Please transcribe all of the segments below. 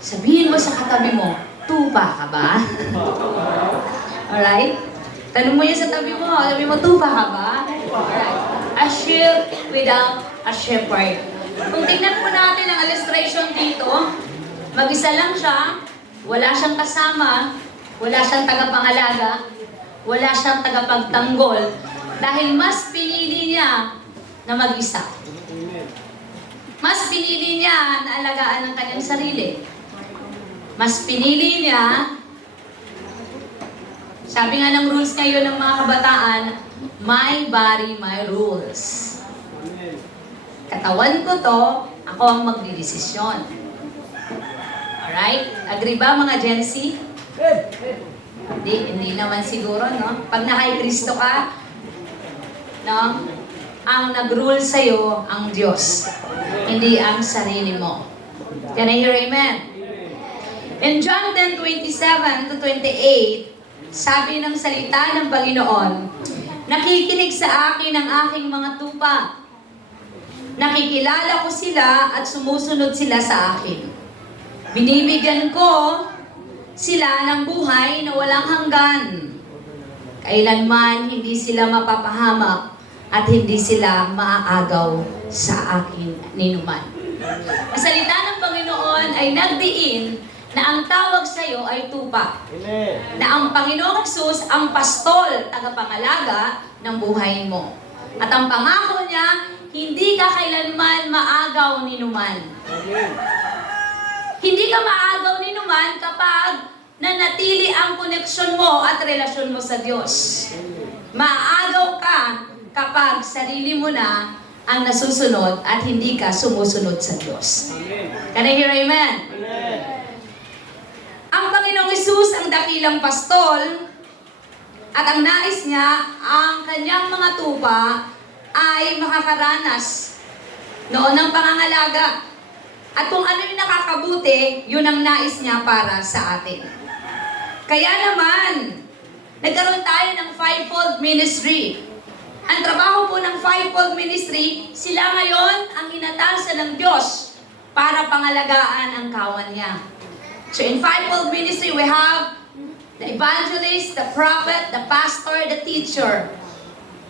Sabihin mo sa katabi mo, tupa ka ba? Alright? Tanong mo yan sa tabi mo. Sabi mo, tupa ka ba? Alright. A sheep without a shepherd. Kung tignan po natin ang illustration dito, mag-isa lang siya, wala siyang kasama, wala siyang tagapangalaga, wala siyang tagapagtanggol, dahil mas pinili niya na mag-isa. Mas pinili niya na alagaan ang kanyang sarili. Mas pinili niya, sabi nga ng rules ngayon ng mga kabataan, my body, my rules. Katawan ko to, ako ang magdidesisyon. Alright? Agree ba mga Gen Z? Hindi naman siguro, no? Pag na-kay Kristo ka, no? Ang nag-rule sa'yo, ang Diyos. Hindi ang sarili mo. Can I hear amen? In John 10:27 to 28, sabi ng salita ng Panginoon, nakikinig sa akin ang aking mga tupa. Nakikilala ko sila at sumusunod sila sa akin. Binibigyan ko sila ng buhay na walang hanggan. Kailanman hindi sila mapapahamak at hindi sila maaagaw sa akin ninuman. Ang salita ng Panginoon ay nagdiin na ang tawag sa iyo ay tupa. Na ang Panginoong Hesus ang pastol, tagapangalaga ng buhay mo. At ang pangako niya, hindi ka kailanman maagaw ninuman. Hindi ka maagaw ninuman kapag nanatili ang koneksyon mo at relasyon mo sa Diyos. Maagaw ka kapag sarili mo na ang nasusunod at hindi ka sumusunod sa Diyos. Can I hear amen? Ang Panginoong Hesus ang dakilang pastol at ang nais niya, ang kanyang mga tupa ay makakaranas noon ng pangangalaga. At kung ano yung nakakabuti, yun ang nais niya para sa atin. Kaya naman, nagkaroon tayo ng fivefold ministry. Ang trabaho po ng fivefold ministry, sila ngayon ang inatasan ng Diyos para pangalagaan ang kawan niya. So in fivefold ministry, we have the evangelist, the prophet, the pastor, the teacher.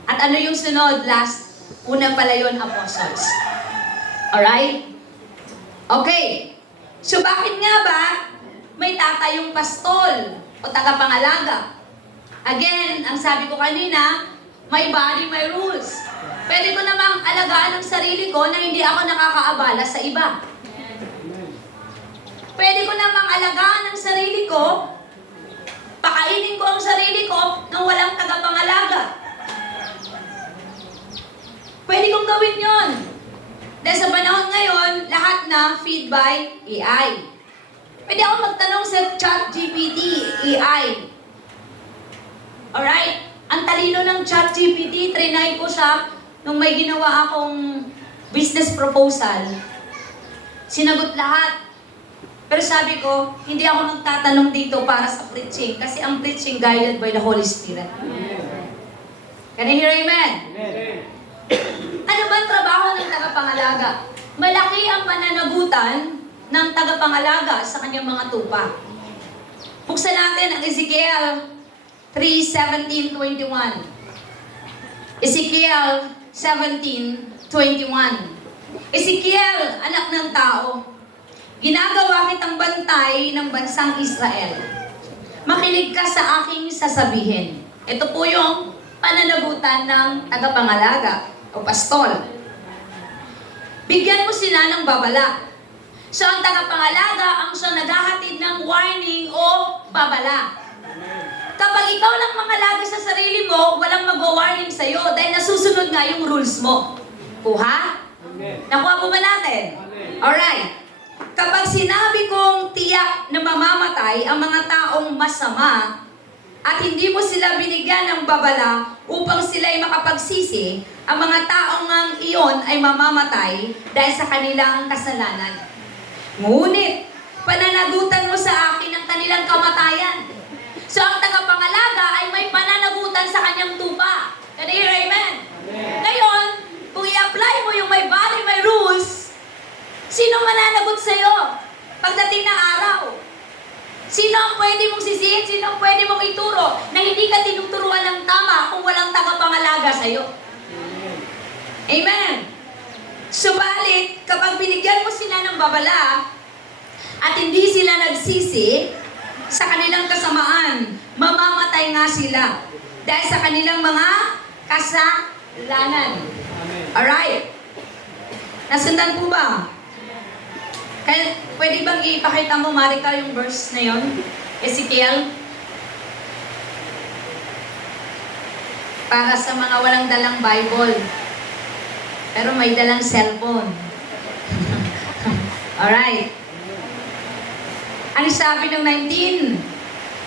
At ano yung sunod? Una pala yun, apostles. Alright? Okay. So bakit nga ba may tatayong pastol o tagapangalaga? Again, ang sabi ko kanina, my body, my rules. Pwede ko namang alagaan ang sarili ko na hindi ako nakakaabala sa iba. Pwede ko namang alagaan ang sarili ko, pakainin ko ang sarili ko nang walang tagapangalaga. Pwede kong gawin yon. Dahil sa panahon ngayon, lahat na feed by AI. Pwede ako magtanong sa ChatGPT, AI. Alright? Ang talino ng ChatGPT, trinay ko siya nung may ginawa akong business proposal. Sinagot lahat. Pero sabi ko, hindi ako nagtatanong dito para sa preaching kasi ang preaching guided by the Holy Spirit. Can I hear amen? Ano ba ang trabaho ng tagapangalaga? Malaki ang mananagutan ng tagapangalaga sa kanyang mga tupa. Buksan natin ang Ezekiel 3:17-21. Ezekiel 17:21. Ezekiel, anak ng tao, ginagawa kitang bantay ng bansang Israel. Makinig ka sa aking sasabihin. Ito po yung pananagutan ng tagapangalaga o pastol. Bigyan mo sila ng babala. So ang tagapangalaga ang siya naghahatid ng warning o babala. Kapag ikaw lang mangalaga sa sarili mo, walang magwa-warning sa'yo dahil nasusunod nga yung rules mo. Kuha? Nakuha po ba natin? Alright. Kapag sinabi kong tiyak na mamamatay ang mga taong masama at hindi mo sila binigyan ng babala upang sila'y makapagsisi, ang mga taong ngang iyon ay mamamatay dahil sa kanilang kasalanan. Ngunit, pananagutan mo sa akin ang kanilang kamatayan. So, ang tagapangalaga ay may pananagutan sa kanyang tupa. Can you hear amen? Ngayon, kung i-apply mo yung my body, my rules, sino mananagot sa'yo? Pagdating Sino ang pwede mong sisihin? Sino ang pwede mong ituro na hindi ka tinuturuan ng tama kung walang tagapangalaga sa'yo? Amen. Subalit, kapag binigyan mo sila ng babala at hindi sila nagsisi sa kanilang kasamaan, mamamatay nga sila dahil sa kanilang mga kasalanan. Alright. Nasundan po ba? Kaya, pwede bang ipakita mo, Marika, yung verse na yon? Ezekiel? Para sa mga walang dalang Bible. Pero may dalang cellphone. Alright. Ano sabi ng 19?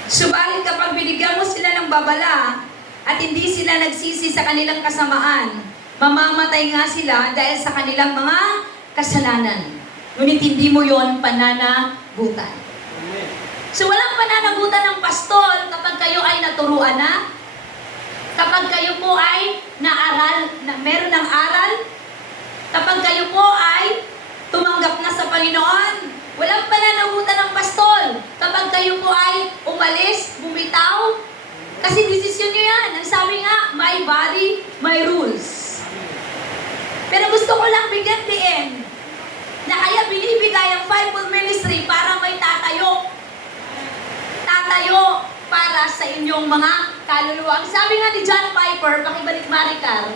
Subalit kapag binigyan mo sila ng babala at hindi sila nagsisi sa kanilang kasamaan, mamamatay nga sila dahil sa kanilang mga kasalanan. Ngunit hindi mo yon pananagutan. So walang pananagutan ng pastol kapag kayo ay naturuan na, kapag kayo po ay naaral, meron ng aral, kapag kayo po ay tumanggap na sa Panginoon, walang pananagutan ng pastol kapag kayo po ay umalis, bumitaw, kasi desisyon nyo yan. Ang sabi nga, my body, my rules. Pero gusto ko lang bigyan din na kaya binibigay ang fivefold ministry para may tatayo. Tatayo para sa inyong mga kaluluwa. Ang sabi nga ni John Piper, pakibalik Maricar,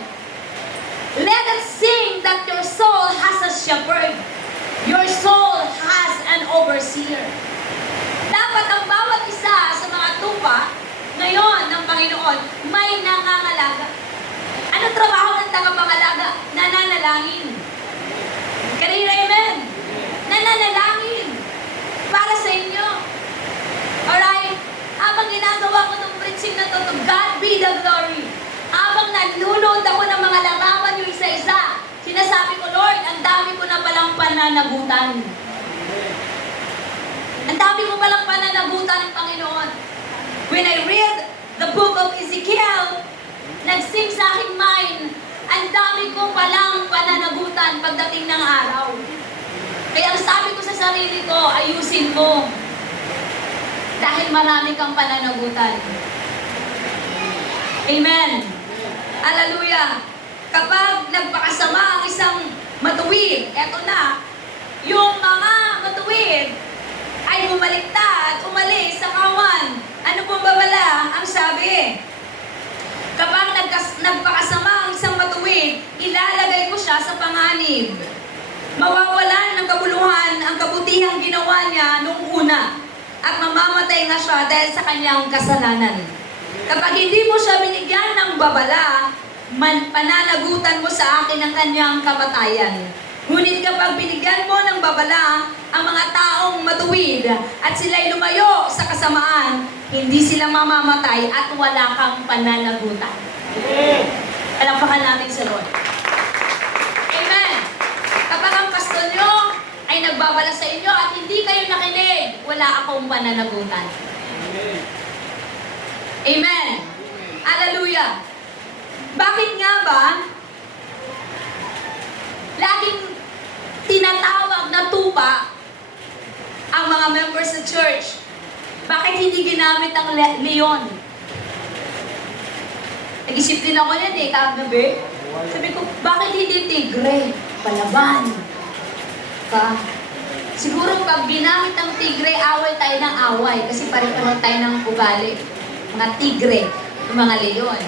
let us sing that your soul has a shepherd. Your soul has an overseer. Dapat ang bawat isa sa mga tupa ngayon ng Panginoon may nangangalaga. Ano trabaho ng tagapangalaga? Nananalangin. Kanina, amen? Nananalangin para sa inyo. Alright? Habang ginagawa ko itong preaching na to God be the glory. Habang nalunod ako ng mga larawan yung isa-isa, sinasabi ko, Lord, ang dami ko na palang pananagutan. Ang dami ko palang pananagutan ng Panginoon. When I read the book of Ezekiel, nag-sing sa aking mind, ang dami ko palang pananagutan pagdating ng araw. Kaya ang sabi ko sa sarili ko, ayusin mo. Dahil marami kang pananagutan. Amen. Hallelujah. Kapag nagpakasama ang isang matuwid, eto na, yung mga matuwid ay bumaliktad, umalis sa kawan. Ano pong babala? Ang sabi, kapag nagpakasama ang isang matuwid, ilalagay ko siya sa panganib. Mawawalan ng kabuluhan ang kabutihang ginawa niya noong una at mamamatay nga siya dahil sa kanyang kasalanan. Kapag hindi mo siya binigyan ng babala, pananagutan mo sa akin ang kanyang kamatayan. Ngunit kapag binigyan mo ng babala ang mga taong matuwid at sila'y lumayo sa kasamaan, hindi sila mamamatay at wala kang pananagutan. Palakpakan natin sa Lord. Amen. Kapag ang pastor nyo ay nagbabala sa inyo at hindi kayo nakinig, wala akong pananagutan. Amen. Hallelujah. Bakit nga ba laging tinatawag na tupa ang mga members sa church? Bakit hindi ginamit ang leon? Nag-isip din ako yan kagabi. Sabi ko, bakit hindi tigre? Palaban. Siguro pag ginamit ang tigre, away tayo ng away. Kasi pare-pareho tayo ng ugali. Mga tigre, yung mga leon.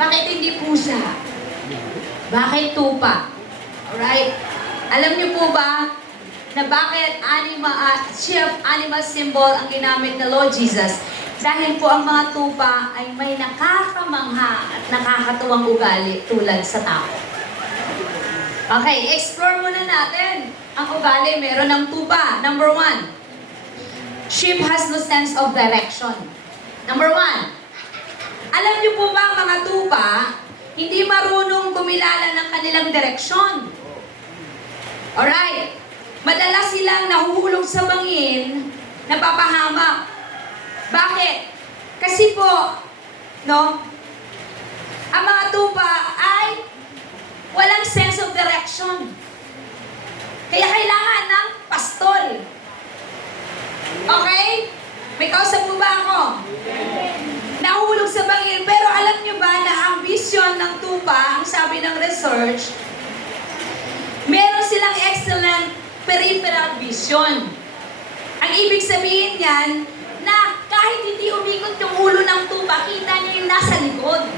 Bakit hindi pusa? Bakit tupa? Alright? Alam niyo po ba na bakit chief animal symbol ang ginamit na Lord Jesus? Dahil po ang mga tupa ay may nakakamangha at nakakatuwang ugali tulad sa tao. Okay, explore muna natin ang ugali. Meron ng tupa. Number 1, sheep has no sense of direction. Number 1, alam niyo po ba mga tupa, hindi marunong kumilala ng kanilang direksyon. Alright. Madalas silang nahuhulog sa bangin, napapahamak. Bakit? Kasi po, ang mga tupa ay walang sense of direction. Kaya kailangan ng pastol. Okay? May kausap research, meron silang excellent peripheral vision. Ang ibig sabihin niyan, na kahit hindi umikot yung ulo ng tupa, kita niya yung nasa likod.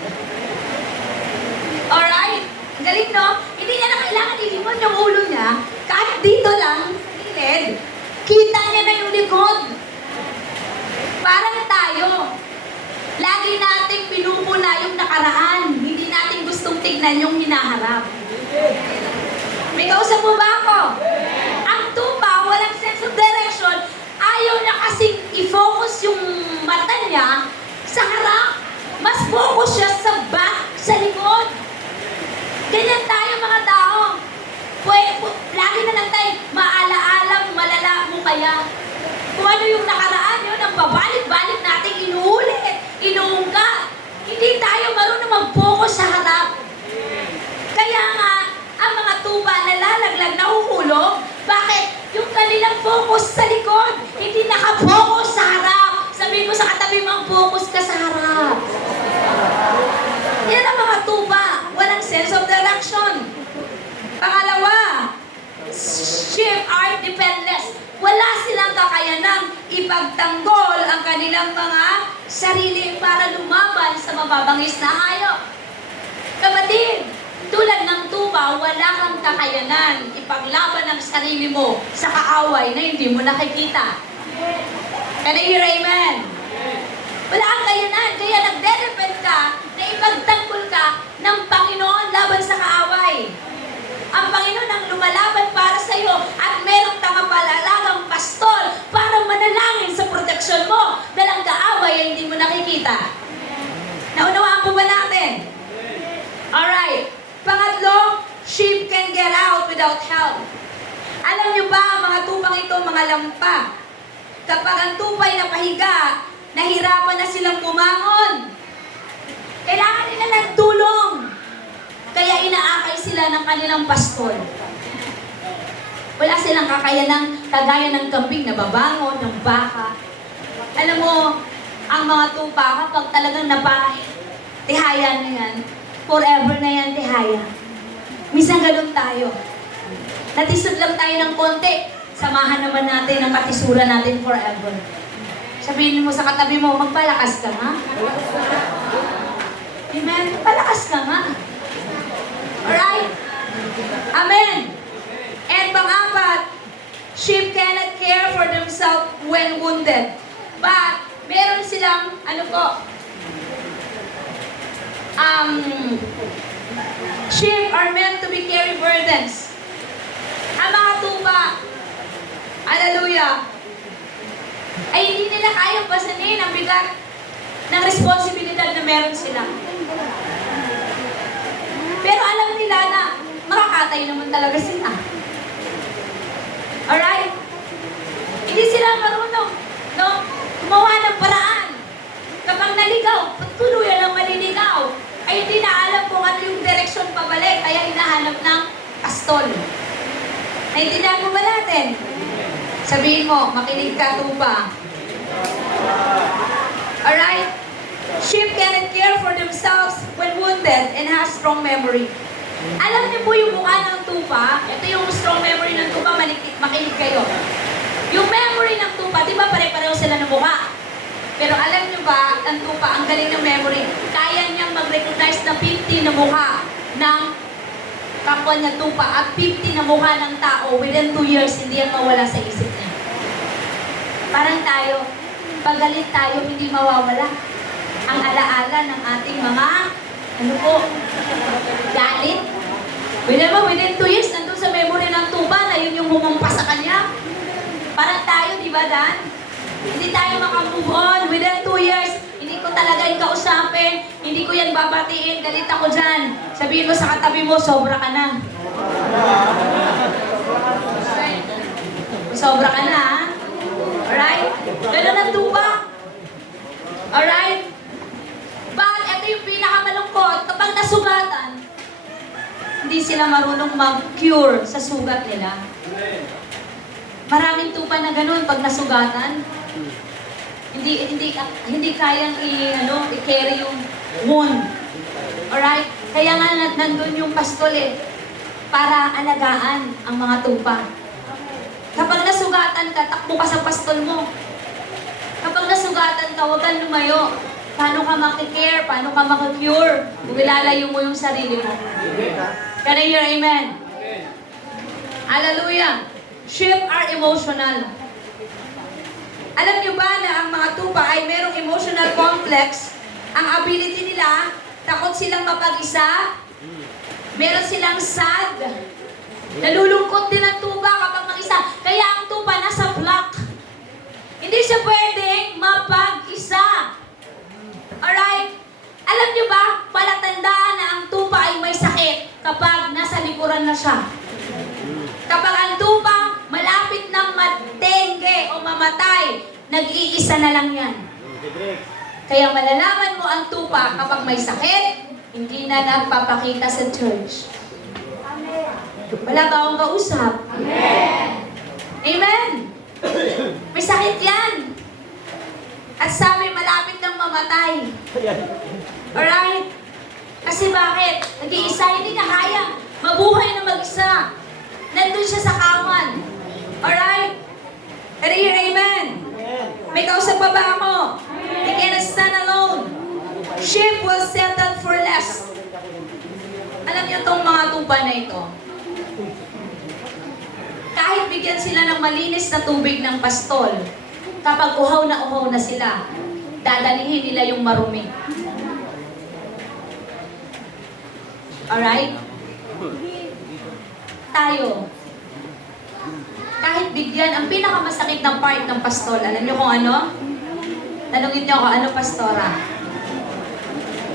Alright? Galing, no? Hindi niya na kailangan ilimon yung ulo niya. Kahit dito lang, sa gilid, kita niya na yung likod. Parang tayo. Lagi nating pinupuna yung nakaraan. Hindi natin gustong tignan yung hinaharap. May kausap mo ba ako? Ang tupa, walang sense of direction. Ayaw niya kasing i-focus yung mata niya sa harap. Mas focus siya sa back, sa likod. Ganyan tayo mga tao. Lagi na lang tayo maalaala, malala mo kaya. Kung ano yung nakaraan, yun ang babalik-balik natin inuulit, inuungkat. Hindi tayo marunong mag-focus sa harap. Kaya nga, ang mga tupa nalalaglag, nahuhulog. Bakit? Yung kanilang focus sa likod, hindi naka-focus sa harap. Sabihin mo sa katabi mo, focus ka sa harap. Yan ang mga tupa. Walang sense of direction. Pangalawa, sheep are defenseless. Wala silang kakayanang ipagtanggol ang kanilang mga sarili para lumaban sa mababangis na hayop. Kapatid, tulad ng tupa, wala kang kakayanan ipaglaban ang sarili mo sa kaaway na hindi mo nakikita. Can I hear amen? Wala kang kayanan, kaya nagde-depend ka na ipagtanggol ka ng Panginoon laban sa kaaway. Ang Panginoon ang lumalaban para sa iyo at merong tagapalalagang pastol para manalangin sa proteksyon mo dahil ang kaaway ay hindi mo nakikita. Naunawaan po ba natin? Alright. Pangatlo, sheep can get out without help. Alam niyo ba, mga tupang ito, mga lampa, kapag ang tupay na pahiga, nahirapan na silang bumangon. Kailangan nila ng tulong. Kaya inaakay sila ng kanilang pastol. Wala silang kakayanang kagaya ng kambing na babangon, ng baka. Alam mo, ang mga tupa, kapag talagang napatihaya na yan, forever na yan, tihaya. Minsan ganun tayo. Natisod lang tayo ng konti, samahan naman natin ang katisura natin forever. Sabihin mo sa katabi mo, magpalakas ka nga. Amen? Palakas ka nga. Alright? Amen. And pang-apat, sheep cannot care for themselves when wounded. But, meron silang, sheep are meant to be carry burdens. Ang mga tupa, hallelujah, ay hindi nila kayang basanin ang bigat ng responsibilidad na meron sila. Pero alam nila na makakatay naman talaga sila. Alright? Hindi sila marunong, no? Gumawa ng paraan. Kapag naligaw, tuluyan lang maliligaw, ay hindi na alam kung ano yung direksyon pabalik, kaya hinahanap ng pastol. Naintindihan mo ba natin? Sabihin mo, makinig ka, tupa. Alright? Sheep cannot care for themselves when wounded and has strong memory. Alam niyo po yung mukha ng tupa, ito yung strong memory ng tupa, makinig kayo. Yung memory ng tupa, di ba pare-pareho sila ng mukha? Pero alam niyo ba, ang tupa, ang galing ng memory, kaya niyang mag-recognize na 50 na mukha ng kapwa niya tupa at 50 na mukha ng tao within 2 years, hindi yan mawala sa isip niya. Parang tayo, pag galit tayo, hindi mawawala ang alaala ng ating mga, galit. Within 2 years, nandun sa memory ng tupa na yun yung bumampas sa kanya. Parang tayo, di ba, Dan? Hindi tayo makamove on. Within 2 years, hindi ko talaga yung kausapin, hindi ko yan babatiin, galit ako dyan. Sabihin mo sa katabi mo, sobra ka na. Sobra ka na, ha? Alright? Ganun ang tupa. Alright? But, ito yung pinakamalungkot. Kapag nasugatan, hindi sila marunong mag-cure sa sugat nila. Maraming tupa na ganun pag nasugatan. Hindi kayang i-carry yung wound. Alright? Kaya nga nandun yung pastol para alagaan ang mga tupa. Kapag nasugatan ka, takbo ka sa pastol mo. Kapag nasugatan ka, huwag kang lumayo. Paano ka makikare? Paano ka makikure? Kung ilalayo mo yung sarili mo. Can I hear amen? Hallelujah! Sheep are emotional. Alam niyo ba na ang mga tupa ay merong emotional complex? Ang ability nila, takot silang mapag-isa. Meron silang sad. Nalulungkot din ang tupa kapag mag-isa. Kaya ang tupa nasa flock. Hindi siya pwedeng mapag-isa. Alright? Alam niyo ba, palatandaan na ang tupa ay may sakit kapag nasa likuran na siya. Kapag ang tupa malapit ng matengge o mamatay, nag-iisa na lang yan. Kaya malalaman mo ang tupa kapag may sakit, hindi na nagpapakita sa church. Wala ba akong kausap? Amen! Amen! May sakit yan. At sabi, malapit ng mamatay. Alright? Kasi bakit? Nag-iisa, hindi na kaya. Mabuhay na mag-isa. Nandun siya sa kawan. Alright? Can you hear amen? May kausap pa ba ako? They cannot stand alone. Sheep will settle for less. Alam niyo itong mga tupa na ito. Kahit bigyan sila ng malinis na tubig ng pastol, kapag uhaw na sila, dadalihin nila yung marumi. Alright? Tayo. Kahit bigyan, ang pinakamasakit ng part ng pastol, alam niyo kung ano? Tanungin niyo ako, ano pastora?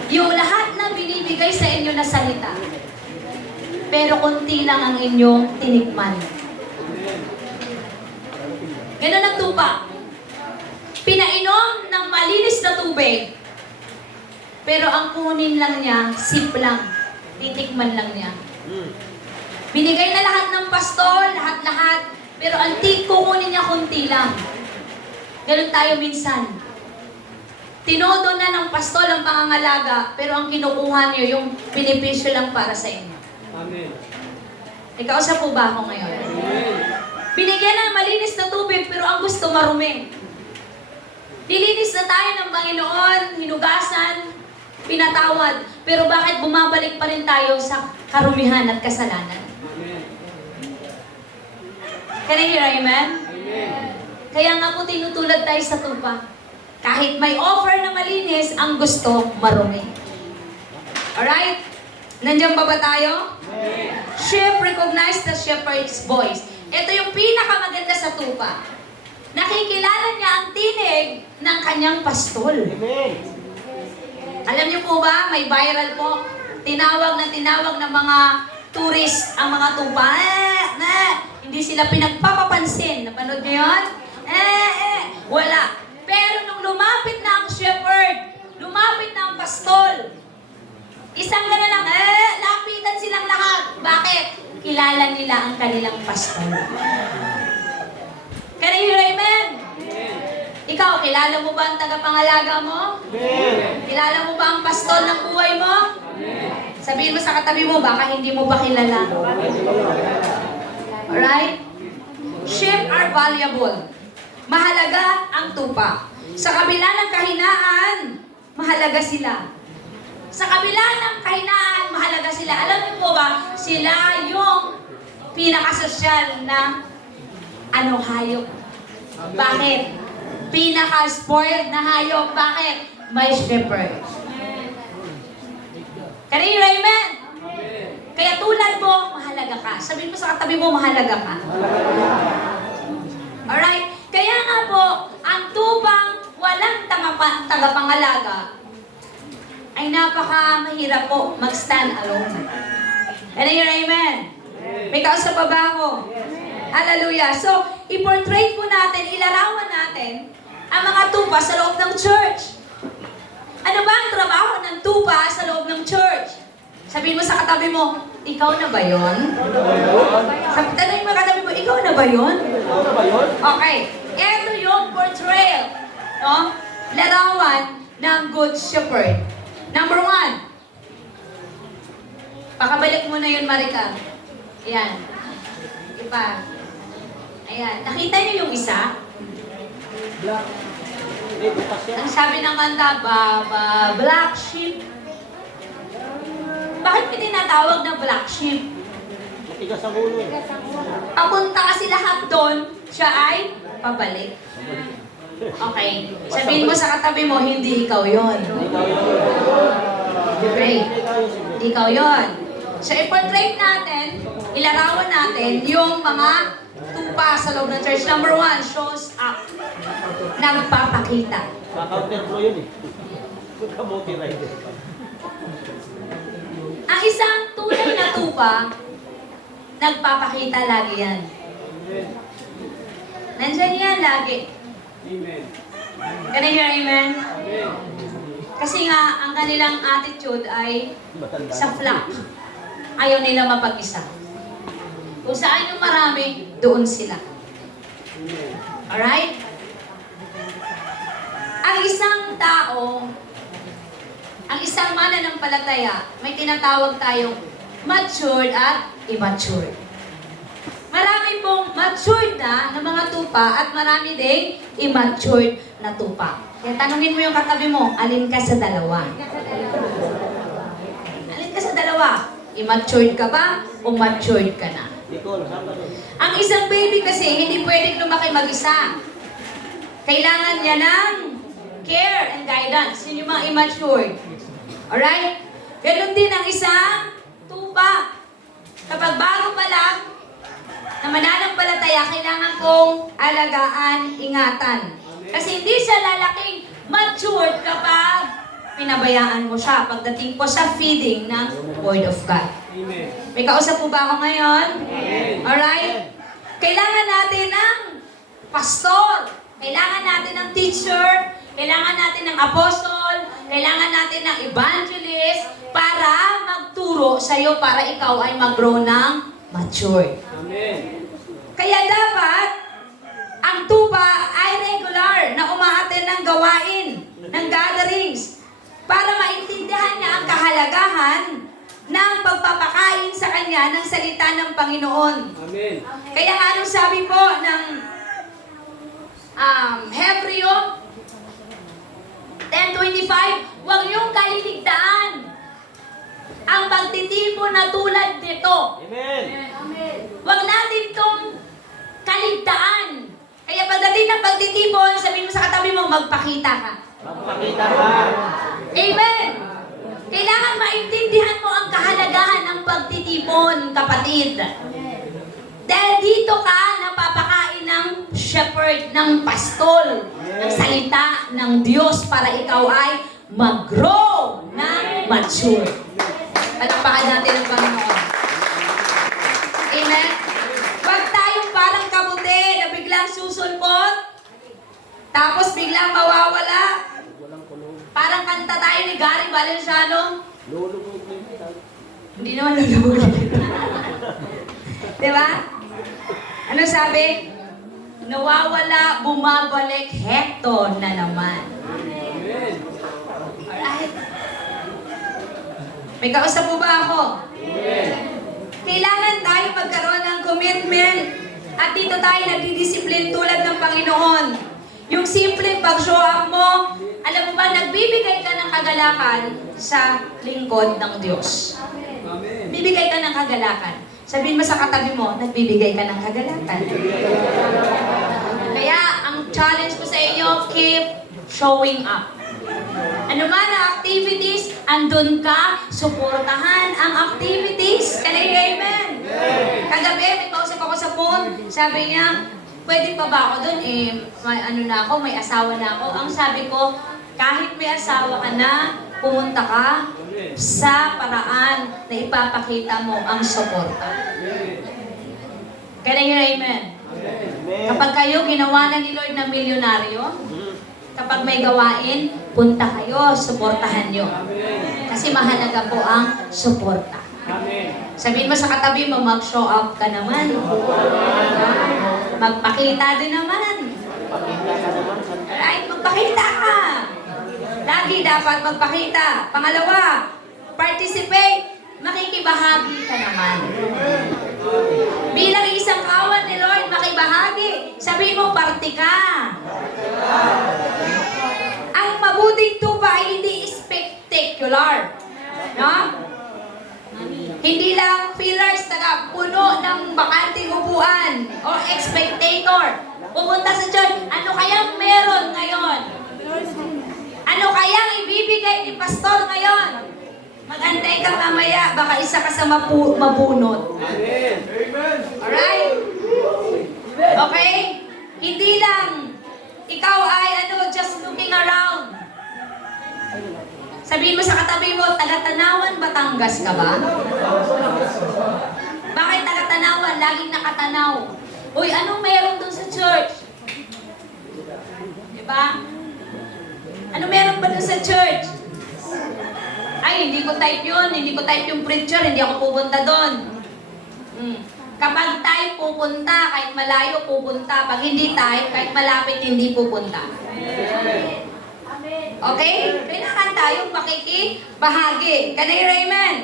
Yung lahat na binibigay sa inyo na salita, pero konti lang ang inyong tinikman. Ganun ang tupa. Pinainom ng malinis na tubig, pero ang kunin lang niya, sip lang. Titikman lang niya. Binigay na lahat ng pastol, lahat-lahat, pero ang kukunin niya konti lang. Ganun tayo minsan. Tinodo na ng pastol ang pangangalaga, pero ang kinukuha niyo, yung benepisyo lang para sa inyo. Amen. Ikaw sa po ba ako ngayon? Amen. Binigyan ng malinis na tubig, pero ang gusto marumi. Nilinis na tayo ng Panginoon, hinugasan, pinatawad, pero bakit bumabalik pa rin tayo sa karumihan at kasalanan? Amen. Can I hear amen? Amen. Kaya nga po tinutulad tayo sa tupa. Kahit may offer na malinis, ang gusto marumi. Alright? Nandiyan ba tayo? Amen. Sheep recognize the shepherd's voice. Ito yung pinakamaganda sa tupa. Nakikilala niya ang tinig ng kanyang pastol. Amen. Alam niyo po ba, may viral po, tinawag ng mga tourist ang mga tupa. Hindi sila pinagpapapansin. Napanood niyo yun? Wala. Pero nung lumapit na ang shepherd, lumapit na ang pastol, isang gano'n lang, lapitan silang lahat. Bakit? Kilala nila ang kanilang pastol. Can I hear amen? Ikaw, kilala mo ba ang tagapangalaga mo? Amen. Kilala mo ba ang pastol ng buhay mo? Sabihin mo sa katabi mo, baka hindi mo ba kilala? Alright? Sheep are valuable. Mahalaga ang tupa. Sa kabila ng kahinaan, mahalaga sila. Sa kabila ng kahinaan, mahalaga sila. Alam niyo po ba, sila yung pinakasosyal na hayop. Bakit? Pinaka-spoiled na hayop. Bakit? May shepherd. Can you hear amen? Kaya tulad mo, mahalaga ka. Sabihin mo sa katabi mo, mahalaga ka. Alright? Kaya nga po, ang tupang walang tagapangalaga ay napaka-mahirap po mag-stand alone. Can you hear amen? May kausap pa ba ako? Hallelujah. So, i-portray po natin, ilarawan natin ang mga tupa sa loob ng church. Ano ba ang trabaho ng tupa sa loob ng church? Sabihin mo sa katabi mo, ikaw na ba yun? Tanongin mo katabi mo, ikaw na ba yun? Okay. Ito yung portrayal, no? Larawan ng Good Shepherd. Number 1, Pakabalik mo na yun, Maricar. Ayan. Iba. Ayan. Nakita niyo yung isa? Black. Hindi, bukas yan. Ang sabi ng kanta, black sheep. Bakit may tinatawag na black sheep? Matigas ang ulo eh. Papunta kasi lahat doon, siya ay pabalik. Okay. Sabihin mo sa katabi mo, hindi ikaw yon. Ikaw yun. Okay. Hindi ikaw yon. So, i-portray natin, ilarawan natin yung mga tupa sa loob ng church. Number 1, shows up. Nagpapakita. Ka-counter pro yun eh. Kamuti rider. Ang isang tunay na tupa, nagpapakita lagi yan. Nandyan yan lagi. Amen. Can I hear amen? Amen. Kasi nga, ang kanilang attitude ay Matanda. sa flock. Ayaw nila mapag-isa. Kung saan yung marami, doon sila. Amen. Alright? Ang isang tao, ang isang mananampalataya, may tinatawag tayong matured at immature. Marami pong matured na mga tupa at marami ding immature na tupa. Kaya tanungin mo yung katabi mo, alin ka sa dalawa? Alin ka sa dalawa? Immature ka ba o matured ka na? Nicole, saan ka doon? Ang isang baby kasi hindi pwedeng lumaki mag-isa. Kailangan niya ng care and guidance. Yun yung mga immature. Alright? Ganon din ang isang tupa. Kapag bago pa lang, na mananampalataya, kailangan kong alagaan, ingatan. Kasi hindi siya lalaking matured kapag pinabayaan mo siya pagdating po sa feeding ng Word of God. Amen. May kausap po ba ako ngayon? Amen. Alright? Kailangan natin ng pastor. Kailangan natin ng teacher. Kailangan natin ng apostle. Kailangan natin ng evangelist para magturo sa'yo para ikaw ay mag-grow ng mature. Amen. Kaya dapat, ang tupa ay regular na umaattend ng gawain, ng gatherings, para maintindihan niya ang kahalagahan ng pagpapakain sa kanya ng salita ng Panginoon. Amen. Kaya nga anong sabi po ng Hebreo 10:25, huwag niyong kaliligtaan ang pagtitipon na tulad nito. Amen. Huwag natin itong kaligtaan. Kaya pagdating ng pagtitipon, sabihin mo sa katabi mo, magpakita ka. Magpakita ka. Amen! Kailangan maintindihan mo ang kahalagahan ng pagtitipon, kapatid. Dahil dito ka napapakain ng shepherd, ng pastol, ng salita ng Diyos para ikaw ay mag-grow na mature. Palakpakan natin ang Panginoon. Amen? Huwag tayong parang kabuti na biglang susulpot, tapos biglang mawawala. Walang kulong. Parang kanta tayo ni Gary Valenciano. Lulubog mo yung tao. Hindi naman lulubog. Diba? Ano sabi? Nawawala, bumabalik, heto na naman. Amen. Alright? May kausap po ba ako? Amen. Kailangan tayo magkaroon ng commitment at dito tayo nagdidisiplin tulad ng Panginoon. Yung simple pag-show up mo, alam mo ba, nagbibigay ka ng kagalakan sa lingkod ng Diyos. Amen. Bibigay ka ng kagalakan. Sabihin mo sa katabi mo, nagbibigay ka ng kagalakan. Kaya, ang challenge ko sa inyo, keep showing up. Ano man ang activities, andun ka, suportahan ang activities. Can I hear amen? Kagabi, may kausap ako sa phone, sabi niya, pwede pa ba ako dun? May ano na ako, may asawa na ako. Ang sabi ko, kahit may asawa ka na, pumunta ka sa paraan na ipapakita mo ang suporta. Can I hear amen? Amen. Kapag kayo ginawa na ni Lord na milyonaryo, kapag may gawain, punta kayo, suportahan nyo. Amen. Kasi mahalaga po ang suporta. Amen. Sabihin mo sa katabi mo, mag-show up ka naman. Magpakita din naman. Pakita ka naman sa Alright, magpakita ka. Lagi dapat magpakita. Pangalawa, participate makikibahagi ka naman. Bilang isang kawan ni Lord, makibahagi. Sabihin mo, parte ka. Ang mabuting tupa ay hindi spectacular. No? Hindi lang pillars taga puno ng bakanting upuan o spectator. Pupunta sa church, ano kayang meron ngayon? Ano kayang ibibigay ni pastor ngayon? Mag-antay ka mamaya, baka isa ka sa mabunot. Alright? Okay? Hindi lang ikaw ay just looking around. Sabihin mo sa katabi mo, taga-Tanawan, Batangas ka ba? Bakit taga-Tanawan? Laging nakatanaw. Uy, anong meron dun sa church? Diba? Ano meron ba dun sa church? Ay, hindi ko type yun. Hindi ko type yung preacher. Hindi ako pupunta doon. Kapag type, pupunta. Kahit malayo, pupunta. Pag hindi type, kahit malapit, hindi pupunta. Okay? Kailangan tayong makikibahagi. Can I hear amen?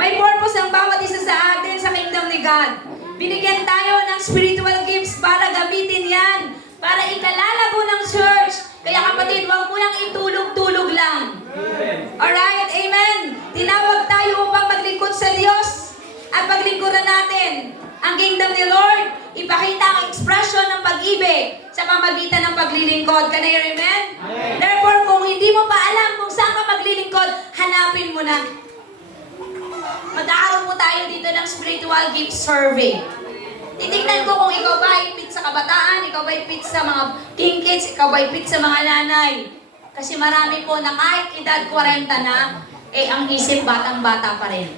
May purpose ang bawat isa sa atin sa kingdom ni God. Binigyan tayo ng spiritual gifts para gamitin yan. Para ikalalago ng church. Kaya kapatid, huwag mo yung itulog-tulog lang. Alright? Amen? Tinawag tayo upang maglingkod sa Diyos at paglingkuran natin ang kingdom ni Lord. Ipakita ang expression ng pag-ibig sa pamagitan ng paglilingkod. Can I hear amen? Therefore, kung hindi mo pa alam kung saan ka maglilingkod, hanapin mo na. Mag-aaral mo tayo dito ng spiritual gift survey. Titignan ko kung ikaw ba ay fit sa kabataan, ikaw ba ay fit sa mga teen kids, ikaw ba ay fit sa mga nanay. Kasi marami po na kahit edad 40 na, ang isip batang-bata pa rin.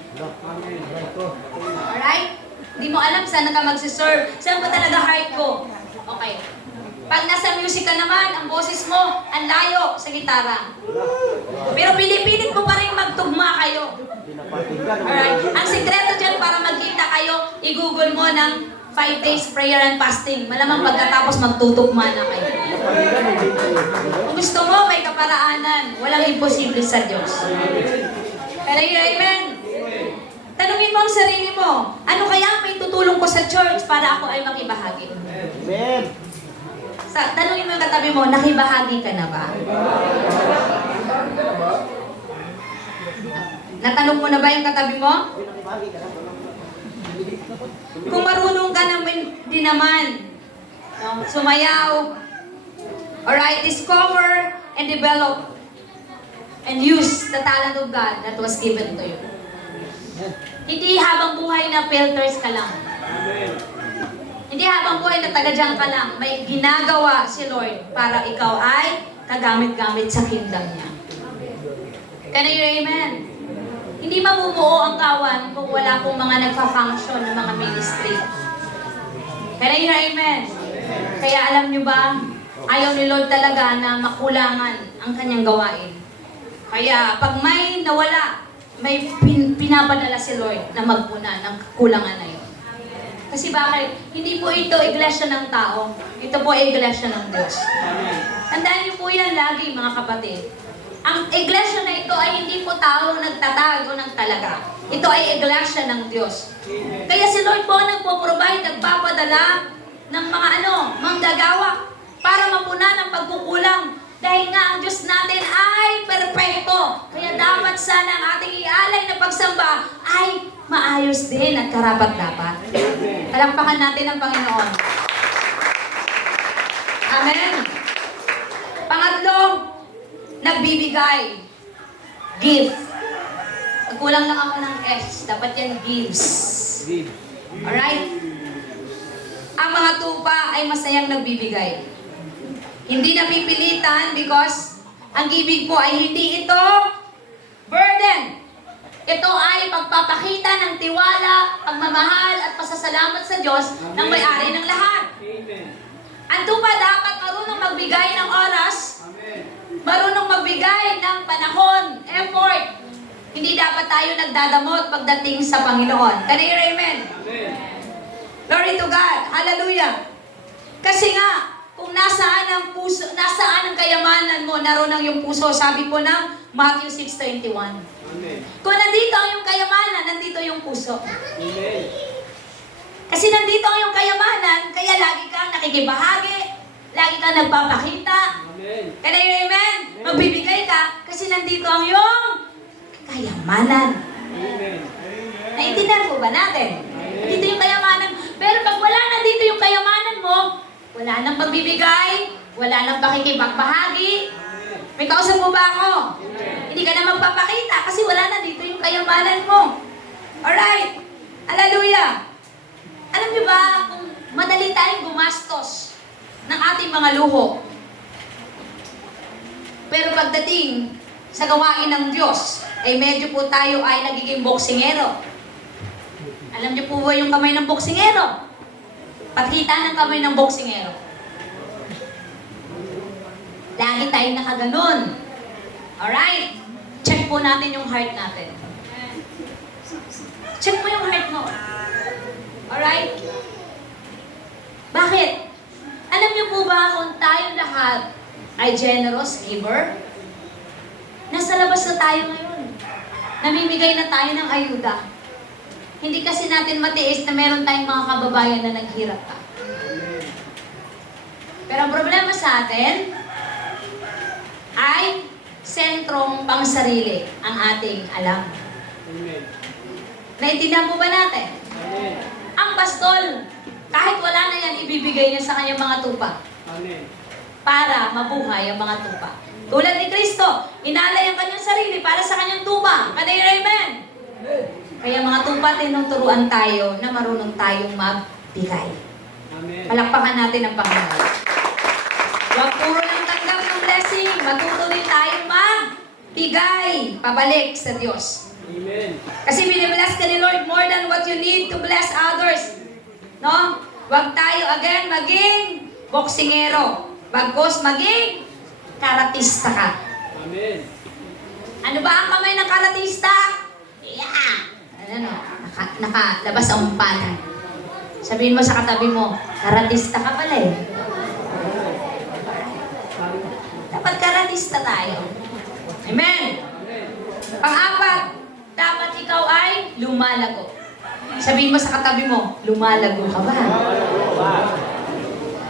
Alright? Hindi mo alam saan ka magsiserve. Saan ba talaga heart ko? Okay. Pag nasa music ka naman, ang boses mo, ang layo sa gitara. Pero pinipilit mo pa rin magtugma kayo. Alright? Ang sikreto dyan para magkita kayo, i-google mo ng 5 days prayer and fasting. Malamang pagkatapos magtutugma na kayo. Kung gusto mo, may kaparaanan. Walang imposible sa Diyos. Pero amen? Tanungin mo ang sarili mo, ano kaya may tutulong ko sa church para ako ay makibahagi? Amen. Tanungin mo yung katabi mo, nakibahagi ka na ba? Natanong mo na ba yung katabi mo? Kung marunong ka naman din naman, no? Sumayaw, alright, discover and develop and use the talent of God that was given to you. Hindi habang buhay na filters ka lang. Hindi habang buhay na taga-dyan ka lang. May ginagawa si Lord para ikaw ay kagamit-gamit sa kingdom niya. Can I hear amen? Hindi mabubuo ang kawan kung wala pong mga nagpa-function ng mga ministry. Can I hear amen? Kaya alam nyo ba, ayaw ni Lord talaga na makulangan ang kanyang gawain. Kaya pag may nawala, may pinapadala si Lord na magpuna ng kulangan na yun. Kasi bakit? Hindi po ito iglesia ng tao. Ito po ay iglesia ng Diyos. Tandaan niyo po yan lagi, mga kapatid. Ang iglesia na ito ay hindi po tao nagtatag o nagtalaga. Ito ay iglesia ng Diyos. Kaya si Lord po nagpo-provide, nagpapadala ng mga manggagawa para mapunan ang pagkukulang. Dahil nga ang Diyos natin ay perpekto. Kaya dapat sana ang ating ialay na pagsamba ay maayos din at karapat-dapat. Talampakan natin ang Panginoon. Amen. Pangatlo, nagbibigay. Give. Kulang lang ako ng S. Dapat yan gives. Give. Alright? Ang mga tupa ay masayang nagbibigay. Hindi napipilitan because ang giving po ay hindi ito burden. Ito ay pagpapakita ng tiwala, pagmamahal at pasasalamat sa Diyos ng may-ari ng lahat. Amen. Ang tupa dapat marunong magbigay ng oras, marunong magbigay ng panahon, effort. Hindi dapat tayo nagdadamot pagdating sa Panginoon. Can I hear amen? Amen. Glory to God. Hallelujah. Kasi nga, kung nasaan ang puso, nasaan ang kayamanan mo, naroon ang iyong puso. Sabi po ng Matthew 6:21. Amen. Kung nandito ang iyong kayamanan, nandito yung puso. Amen. Kasi nandito ang iyong kayamanan, kaya lagi kang nakikibahagi, lagi kang nagpapakita. Amen. Kaya amen, magbibigay ka, kasi nandito ang iyong kayamanan. Amen. Naintindihan po ba natin? Dito yung kayamanan. Pero pag wala na dito yung kayamanan mo, wala nang pagbibigay, wala nang pakikipagbahagi. May kausap mo ba ako? Hindi ka na magpapakita kasi wala na dito yung kayamanan mo. Alright. Hallelujah. Alam niyo ba kung madali tayong gumastos ng ating mga luho? Pero pagdating sa gawain ng Diyos, ay medyo po tayo ay nagiging boksingero. Alam niyo po ba yung kamay ng boksingero? Pakita ng kamay ng boksingero. Lagi tayong nakaganon. Alright? Check po natin yung heart natin. Check mo yung heart mo. Alright? Bakit? Alam niyo po ba kung tayong lahat ay generous giver? Nasa labas na tayo ngayon. Namimigay na tayo ng ayuda. Hindi kasi natin matiis na meron tayong mga kababayan na naghirap pa. Pero ang problema sa atin ay sentrong pangsarili ang ating alam. Amen. Naintindihan po ba natin? Amen. Ang pastol, kahit wala na yan, ibibigay niya sa kanyang mga tupa Amen. para mabuhay ang mga tupa. Tulad ni Kristo, inalay ang kanyang sarili para sa kanyang tupa. Kanayin, amen? Kaya mga tupa, tinuturuan tayo na marunong tayong magbigay. Amen. Palakpakan natin ang Panginoon. Huwag puro lang tanggap ng blessing. Matuto din tayong magbigay pabalik sa Diyos. Amen. Kasi binibless ka ni Lord more than what you need to bless others. No? Huwag tayo again maging boksingero. Bagkos maging karatista ka. Amen. Ano ba ang kamay ng karatista? Yeah! Ano? Nakalabas ang umpanan. Sabihin mo sa katabi mo, karatista ka pala eh. Dapat karatista tayo. Amen! Pang-apat, dapat ikaw ay lumalago. Sabihin mo sa katabi mo, lumalago ka ba?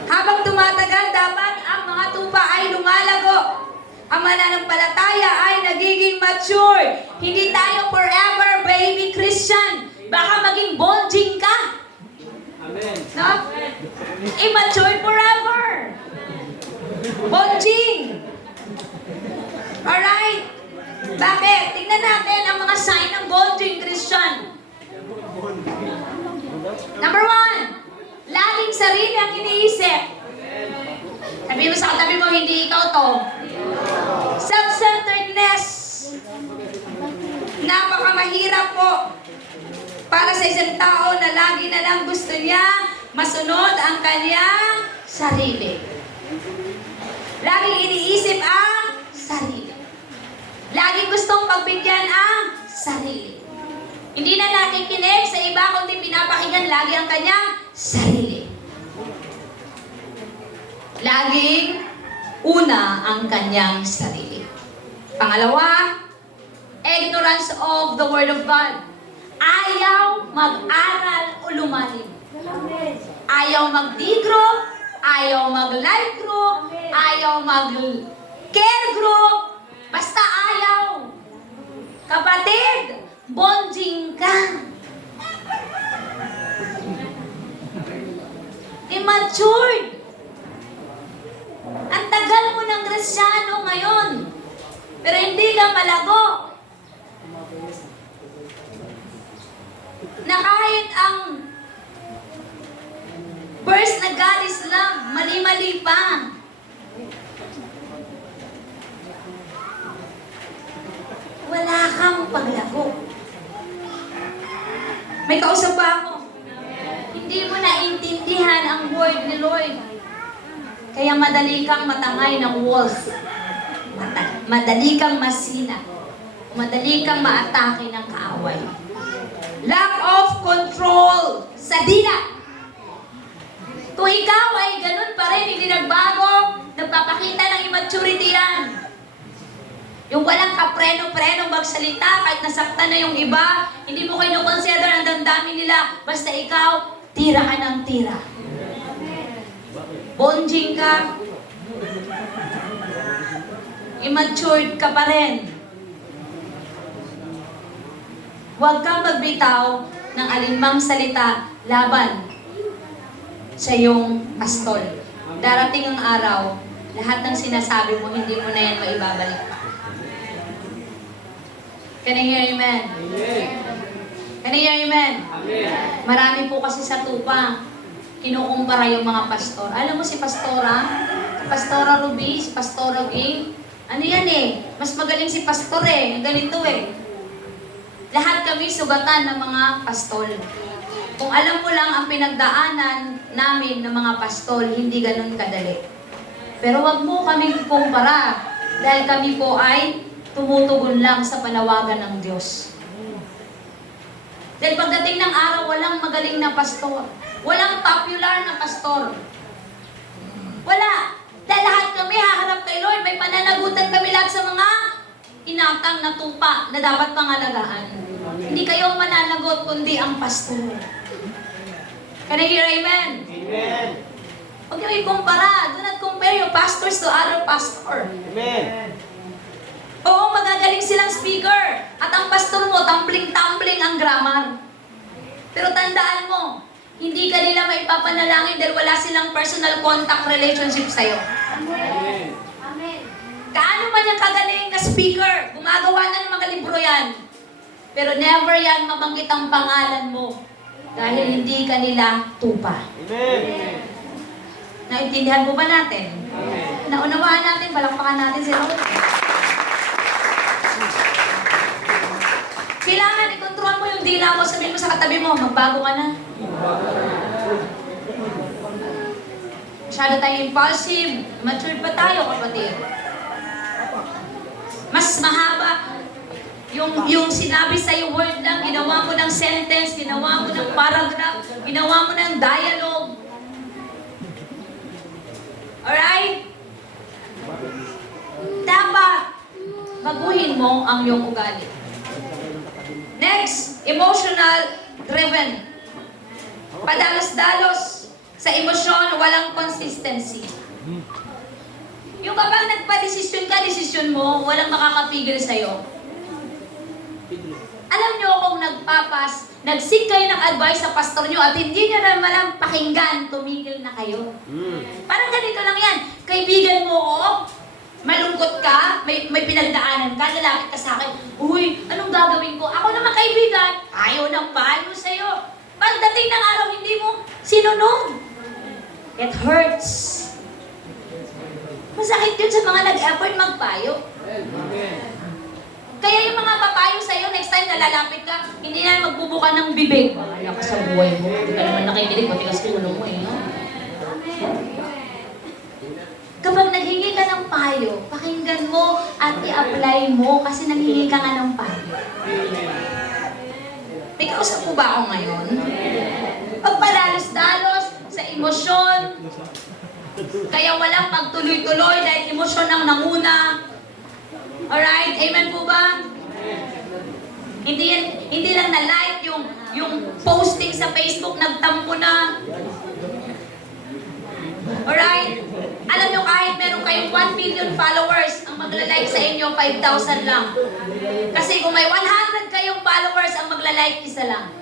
Habang tumatagal, dapat ang mga tupa ay lumalago. Ang mananampalataya ay nagiging mature. Hindi tayo forever baby Christian. Baka maging bonjing ka. Amen. No? Immature forever. Bonjing. Alright? Bakit? Tingnan natin ang mga sign ng bonjing Christian. Number 1, laging sarili ang iniisip. Sabihin mo sa katabi mo, hindi ikaw to. Self-centeredness. Napakamahirap po para sa isang tao na lagi na lang gusto niya masunod ang kanyang sarili. Laging iniisip ang sarili. Laging gustong pagbigyan ang sarili. Hindi na nakikinig sa iba, kundi pinapakinggan lagi ang kanyang sarili. Laging una ang kanyang sarili. Pangalawa, ignorance of the Word of God. Ayaw mag-aral o lumalim. Ayaw mag-D-group, ayaw mag-life group, ayaw mag-care group, basta ayaw. Kapatid, bonjing ka. Immature. Ang tagal mo ng Kristyano ngayon, pero hindi ka malago. Na kahit ang verse na God is love, mali-mali pa. Wala kang paglago. May kausap ba ako? Hindi mo naintindihan ang word ni Lord. Kaya madali kang matangay ng wolf. Madali kang masina. Madali kang maatake ng kaaway. Lack of control sa dila. Kung ikaw ay ganun pa rin, hindi nagbago, nagpapakita ng immaturity yan. Yung walang kapreno-preno magsalita kahit nasaktan na yung iba, hindi mo kino-consider ang damdamin nila. Basta ikaw, tira ka ng tira. Bonjing ka, immature ka pa rin. Huwag kang magbitaw ng alinmang salita laban sa iyong pastol. Darating ang araw, lahat ng sinasabi mo, hindi mo na yan maibabalik pa. Can I hear amen? Amen. Can I hear amen? Amen. Marami po kasi sa tupa, kinukumpara yung mga pastor. Alam mo si Pastora Ruby, si Pastora Gay, ano yan eh, mas magaling si pastor eh, ganito eh. Lahat kami sugatan ng mga pastol. Kung alam mo lang ang pinagdaanan namin ng mga pastol, hindi ganun kadali. Pero wag mo kaming kumpara dahil kami po ay tumutugon lang sa panawagan ng Diyos. Dahil pagdating ng araw, walang magaling na pastor. Walang popular na pastor. Wala. Dahil lahat kami haharap kay Lord. May pananagutan kami lahat sa mga inatang na tupa na dapat pangalagaan. Hindi kayo ang mananagot, kundi ang pastor. Can I hear amen? Amen. Huwag niyo ikumpara. Do not compare your pastors to other pastor. Amen. Oo, magagaling silang speaker. At ang pastor mo, tumbling-tumbling ang grammar. Pero tandaan mo, hindi ka nila maipapanalangin dahil wala silang personal contact relationship sa'yo. Amen. Kaano man yung kagaling na speaker, gumagawa na ng mga libro yan. Pero never yan mabanggit ang pangalan mo dahil hindi ka nila tupa. Amen. Naintindihan mo ba natin? Amen. Naunawaan natin, palakpakan natin si Lord. Kailangan i-control mo yung dila mo, sabihin mo sa katabi mo, magbago ka na. Masyado tayong impulsive, mature pa tayo, kapatid. Mas mahaba yung sinabi sa'yo word lang, ginawa mo ng sentence, ginawa mo ng paragraph, ginawa mo ng dialogue. Alright? Dapat baguhin mo ang iyong ugali. Next, emotional driven. Padalos-dalos sa emosyon, walang consistency. Yung kapag nagpa-desisyon ka, desisyon mo, walang makakapigil sa'yo. Alam nyo kung nag-seek kayo ng advice sa pastor nyo at hindi nyo naman lang pakinggan, tumigil na kayo. Parang ganito lang yan. Kaibigan mo ko, malungkot ka, may pinagdaanan ka, lalapit ka sa akin, uy, anong gagawin ko? Ako naman kaibigan, ayaw ng payo sa'yo. Pagdating ng araw, hindi mo sinunod. It hurts. Masakit yun sa mga nag-effort magpayo. Kaya yung mga papayo sa'yo, next time nalalapit ka, hindi na magbubuka ng bibig. Wala ka sa buhay mo. Hindi ka naman nakikinig, matigas ulo mo eh. No? Kapag naghingi ka ng payo, pakinggan mo at i-apply mo kasi nanghingi ka nga ng payo. May kausap po ba ako ngayon? Pagpadalos-dalos sa emosyon, kaya walang pagtuloy-tuloy dahil emosyon ang nanguna. Alright? Amen po ba? Hindi lang na-like yung posting sa Facebook, nagtampo na. Alright? Alam nyo, kahit meron kayong 1 million followers, ang magla-like sa inyo, 5,000 lang. Kasi kung may 100 kayong followers, ang magla-like, isa lang.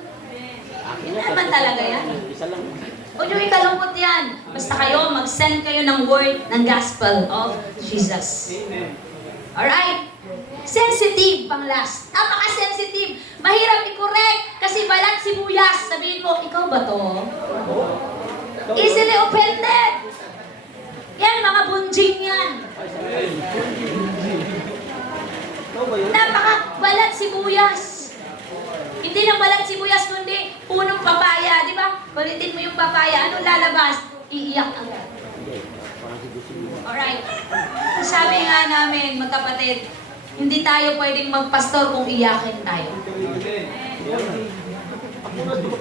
Hindi naman talaga yan. Isa lang. Huwag nyo ikalungkot yan. Basta kayo, mag-send kayo ng word, ng gospel of Jesus. Alright? Sensitive, pang last. Napaka-sensitive. Mahirap i-correct kasi balat sibuyas. Sabihin mo, ikaw ba to? Easily offended. Yan, mga bunjing yan. Napaka-balat sibuyas. Hindi lang balat sibuyas, kundi punong papaya. Di ba? Kulitin mo yung papaya. Ano lalabas? Iiyak agad. Alright. Sabi nga namin, magkapatid, hindi tayo pwedeng magpastor kung iyakin tayo.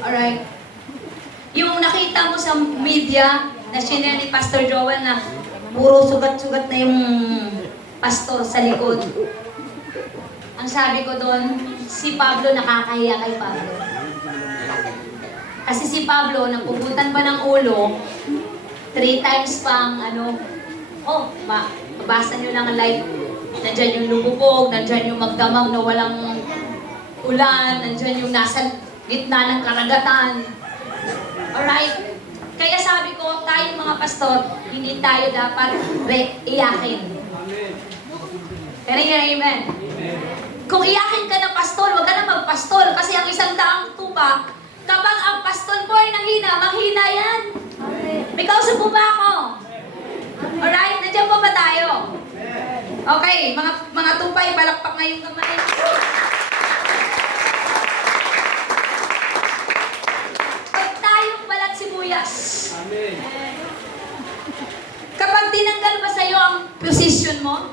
Alright. Yung nakita mo sa media, na sinare ni Pastor Joel na puro sugat-sugat na yung pastor sa likod. Ang sabi ko doon, si Pablo nakakahiya kay Pablo. Kasi si Pablo, napugutan pa ng ulo, 3 times pang mabasa nyo lang ang live. Nandyan yung lumubog, nandyan yung magdamag na walang ulan, nandyan yung nasa gitna ng karagatan. Alright? Kaya sabi ko, tayong mga pastor, hindi tayo dapat iyakin. Pero yun, amen. Kung iyakin ka na pastor, huwag ka na magpastol. Kasi ang isang daang tupa, kapag ang pastol mo ay nanghina, manghina yan. May kausap po ba ako? Alright, nandiyan po ba tayo? Okay, mga tupay, palakpak na yung kamay. Pag tayong balat sibuyas, kapag tinanggal ba sa'yo ang position mo?